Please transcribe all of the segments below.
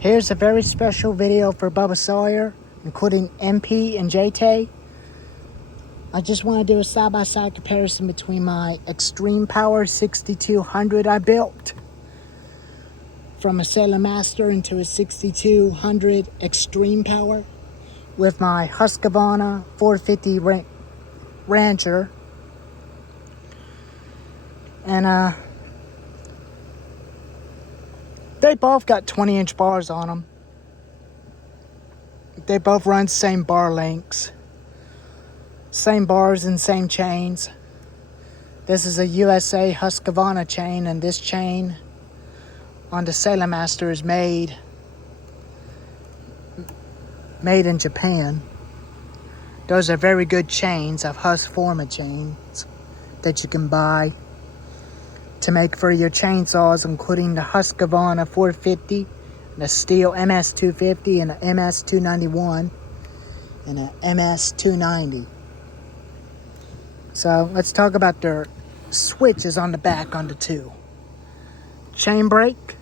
Here's a very special video for Bubba Sawyer, including MP and JT. I just want to do a side-by-side comparison between my Extreme Power 6200 I built from a Sailor Master into a 6200 Extreme Power with my Husqavra 450 Rancher. And they both got 20-inch bars on them. They both run same bar lengths. Same bars and same chains. This is a USA Husqavra chain, and this chain on the Sailor Master is made in Japan. Those are very good chains of Husqvarna chains that you can buy to make for your chainsaws, including the Husqvarna 450, the Steel MS250, and the MS291, and a MS290. So let's talk about their switches on the back on the two. Chain brake.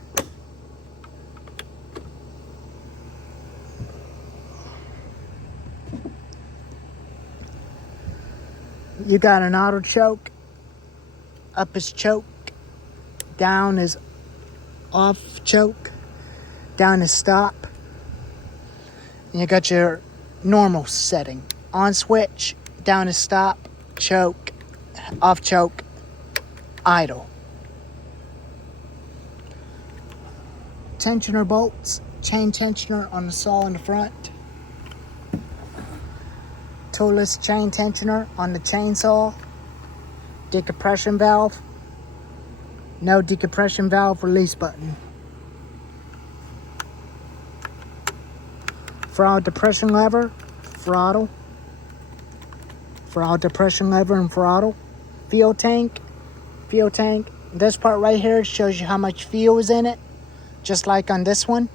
You got an auto choke. Up is choke. Down is off choke. Down is stop. And you got your normal setting. On switch. Down is stop. Choke, off choke, idle. Tensioner bolts, chain tensioner on the saw in the front. Toolless chain tensioner on the chainsaw. Decompression valve. No decompression valve release button. Throttle depression lever, throttle. Throttle depression lever and throttle. Fuel tank. This part right here shows you how much fuel is in it, just like on this one.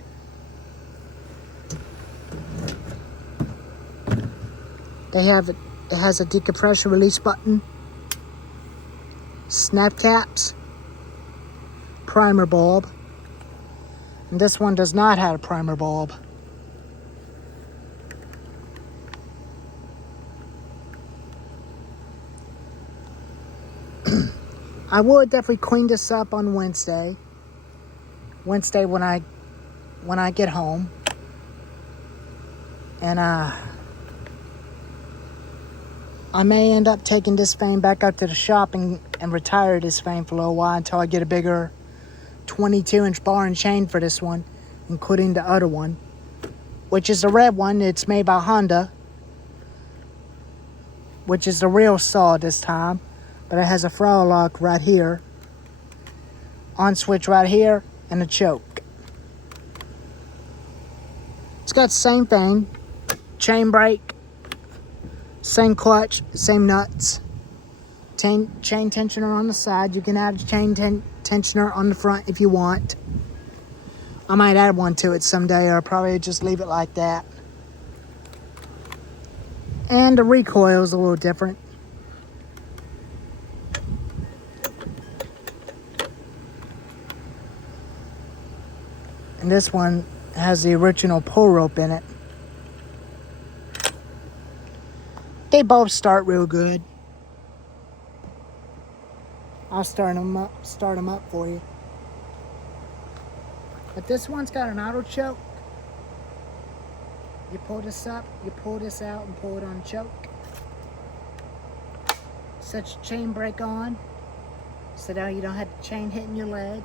It has a decompression release button. Snap caps. Primer bulb. And this one does not have a primer bulb. I would definitely clean this up on Wednesday. When I get home. And I may end up taking this frame back up to the shop and retire this frame for a little while until I get a bigger 22-inch bar and chain for this one, including the other one, which is the red one. It's made by Honda, which is the real saw this time. But it has a throttle lock right here, on switch right here, and a choke. It's got the same thing, chain brake, same clutch, same nuts, chain tensioner on the side. You can add a chain tensioner on the front if you want. I might add one to it someday, or probably just leave it like that. And the recoil is a little different. And this one has the original pull rope in it. They both start real good. I'll start them up for you. But this one's got an auto choke. You pull this up, you pull this out and pull it on choke. Set your chain brake on, so now you don't have the chain hitting your leg.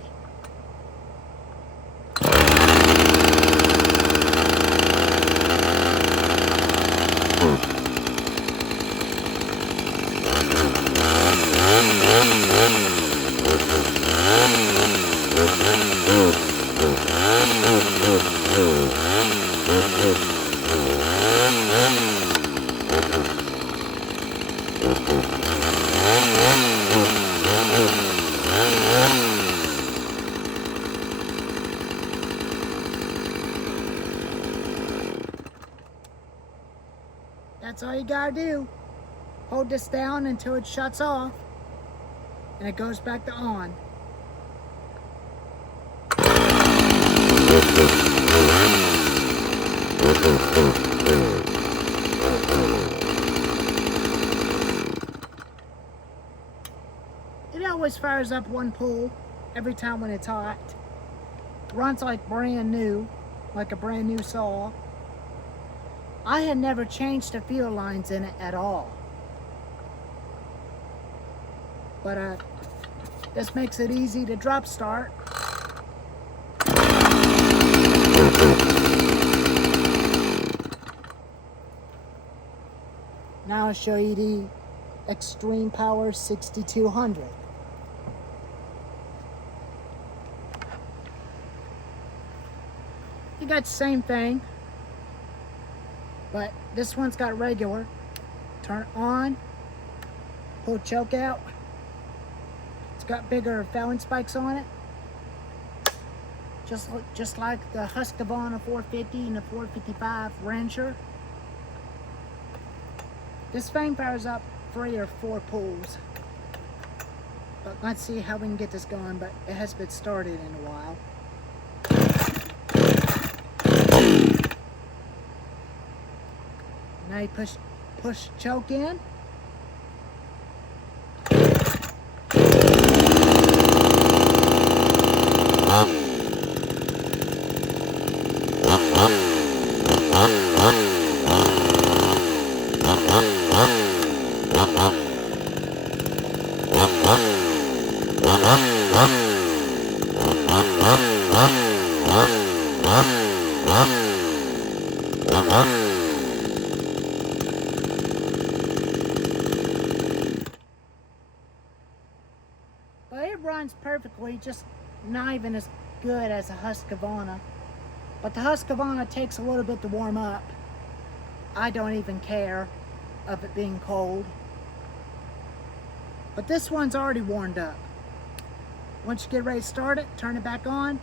That's all you gotta do. Hold this down until it shuts off and it goes back to on. It always fires up one pull every time when it's hot. Runs like brand new, like a brand new saw. I had never changed the fuel lines in it at all. But this makes it easy to drop start. Now I'll show you the Extreme Power 6200. You got the same thing, but this one's got regular. Turn it on, pull choke out. It's got bigger fouling spikes on it. Just like the Husqavra 450 and the 455 Rancher. This thing powers up 3 or 4 pulls. But let's see how we can get this going, but it hasn't been started in a while. Now you push choke in. But it runs perfectly, just not even as good as a Husqavra. But the Husqavra takes a little bit to warm up. I don't even care of it being cold. But this one's already warmed up. Once you get ready to start it, turn it back on.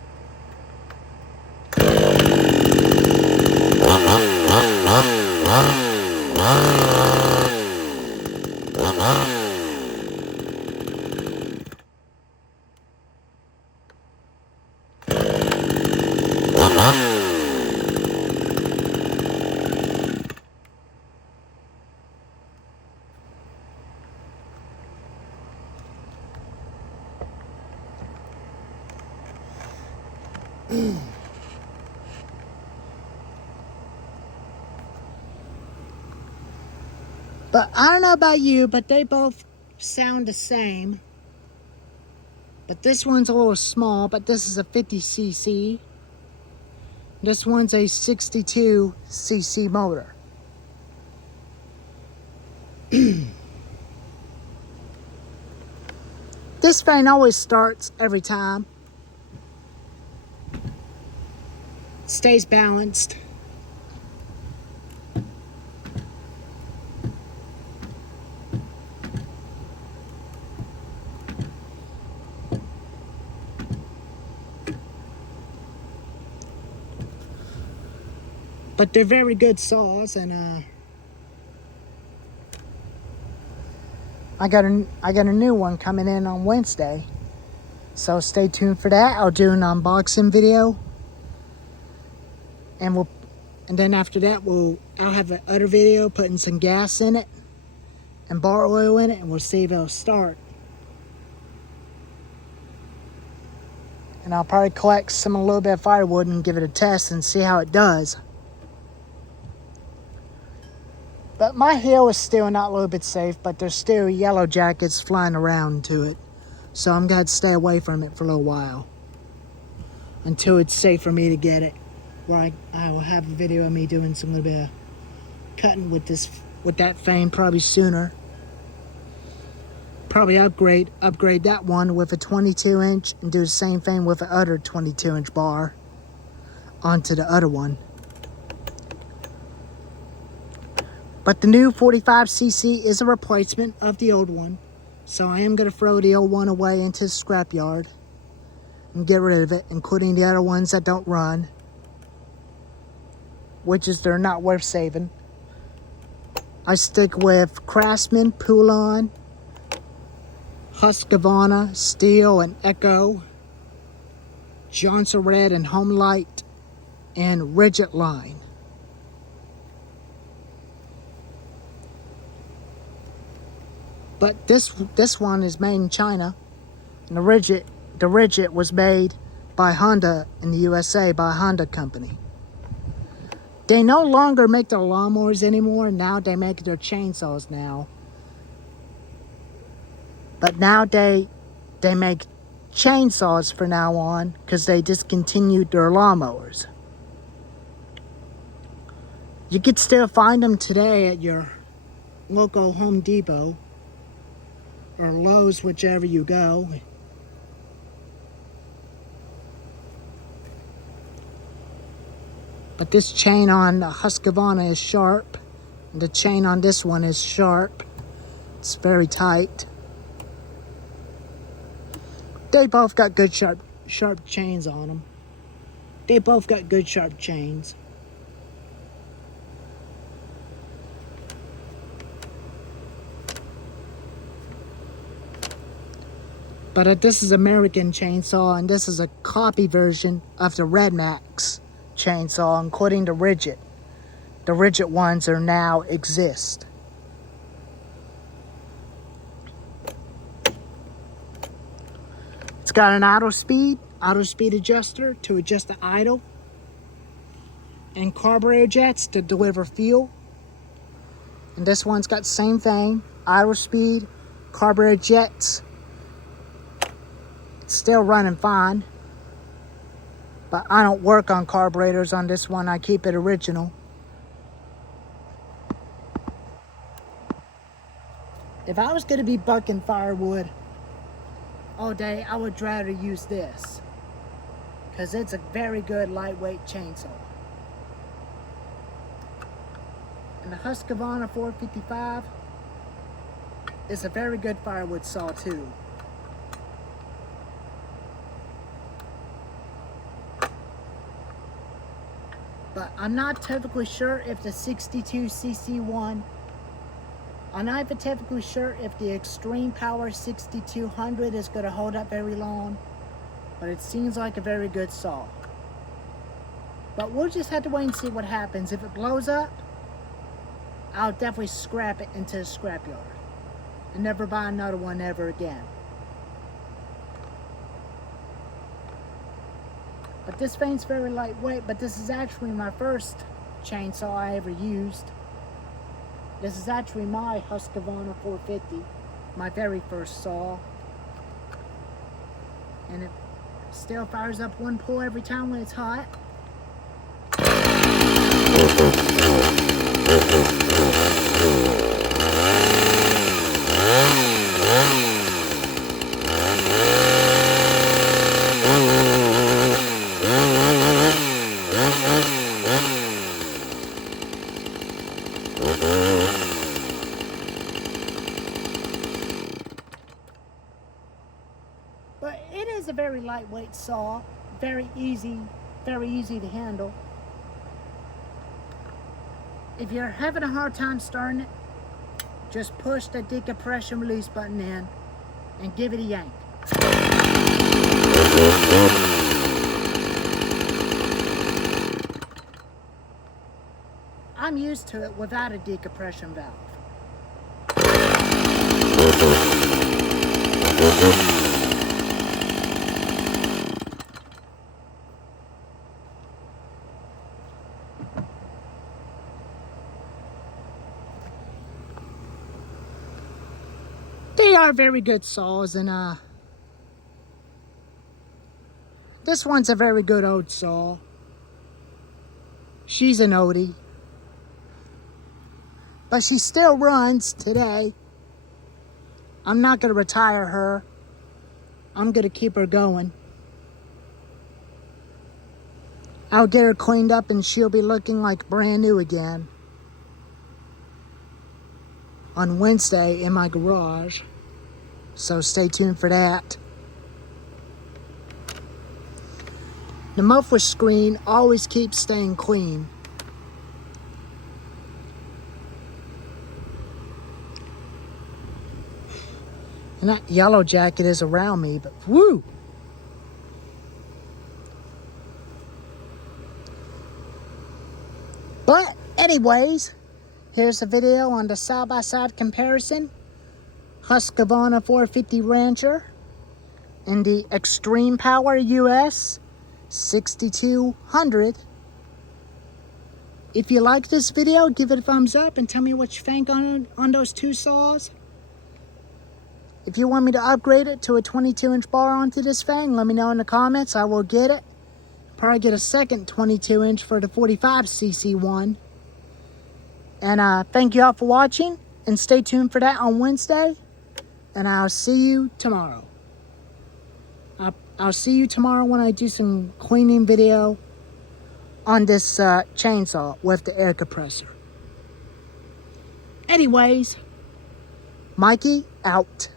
But I don't know about you, but they both sound the same. But this one's a little small, but this is a 50cc. This one's a 62cc motor. This thing always starts every time. Stays balanced. But they're very good saws, and I got a new one coming in on Wednesday, so stay tuned for that. I'll do an unboxing video, and then after that I'll have an other video putting some gas in it and bar oil in it, and we'll see if it'll start. And I'll probably collect a little bit of firewood and give it a test and see how it does. But my hill is still not a little bit safe, but there's still yellow jackets flying around to it. So I'm going to stay away from it for a little while until it's safe for me to get it. Where I will have a video of me doing some little bit of cutting with that thing probably sooner. Probably upgrade that one with a 22-inch and do the same thing with the other 22-inch bar onto the other one. But the new 45cc is a replacement of the old one. So I am going to throw the old one away into the scrapyard and get rid of it, including the other ones that don't run, which is they're not worth saving. I stick with Craftsman, Poulon, Husqvarna, Steel, and Echo, Johnson Red and Home Light, and Rigid Line. But this one is made in China, and the Rigid was made by Honda in the USA by a Honda company. They no longer make their lawnmowers anymore. Now they make their chainsaws now. But now they make chainsaws from now on because they discontinued their lawnmowers. You could still find them today at your local Home Depot or Lowe's, whichever you go. But this chain on the Husqavra is sharp. And the chain on this one is sharp. It's very tight. They both got good sharp chains on them. They both got good sharp chains. But this is American chainsaw, and this is a copy version of the Red Max chainsaw, including the Rigid. The Rigid ones are now exist. It's got an auto speed adjuster to adjust the idle, and carburetor jets to deliver fuel. And this one's got the same thing, idle speed, carburetor jets. It's still running fine. But I don't work on carburetors on this one. I keep it original. If I was going to be bucking firewood all day, I would rather use this, because it's a very good lightweight chainsaw. And the Husqvarna 455 is a very good firewood saw too. But I'm not typically sure if the 62cc one, I'm not even typically sure if the Extreme Power 6200 is going to hold up very long. But it seems like a very good saw. But we'll just have to wait and see what happens. If it blows up, I'll definitely scrap it into the scrapyard and never buy another one ever again. But this thing's very lightweight, but this is actually my first chainsaw I ever used. This is actually my Husqvarna 450, my very first saw. And it still fires up one pull every time when it's hot. But it is a very lightweight saw, very easy to handle. If you're having a hard time starting it, just push the decompression release button in and give it a yank. I'm used to it without a decompression valve. They are very good saws, and this one's a very good old saw. She's an oldie, but she still runs today. I'm not going to retire her. I'm going to keep her going. I'll get her cleaned up and she'll be looking like brand new again on Wednesday in my garage. So stay tuned for that. The muffler screen always keeps staying clean. And that yellow jacket is around me, but woo! But anyways, here's a video on the side-by-side comparison. Husqavra 450 Rancher in the Extreme Power US 6200. If you like this video, give it a thumbs up and tell me what you think on those two saws. If you want me to upgrade it to a 22-inch bar onto this thing, let me know in the comments. I will get it. Probably get a second 22-inch for the 45cc one. And thank you all for watching. And stay tuned for that on Wednesday. And I'll see you tomorrow. I'll see you tomorrow when I do some cleaning video on this chainsaw with the air compressor. Anyways, Mikey out.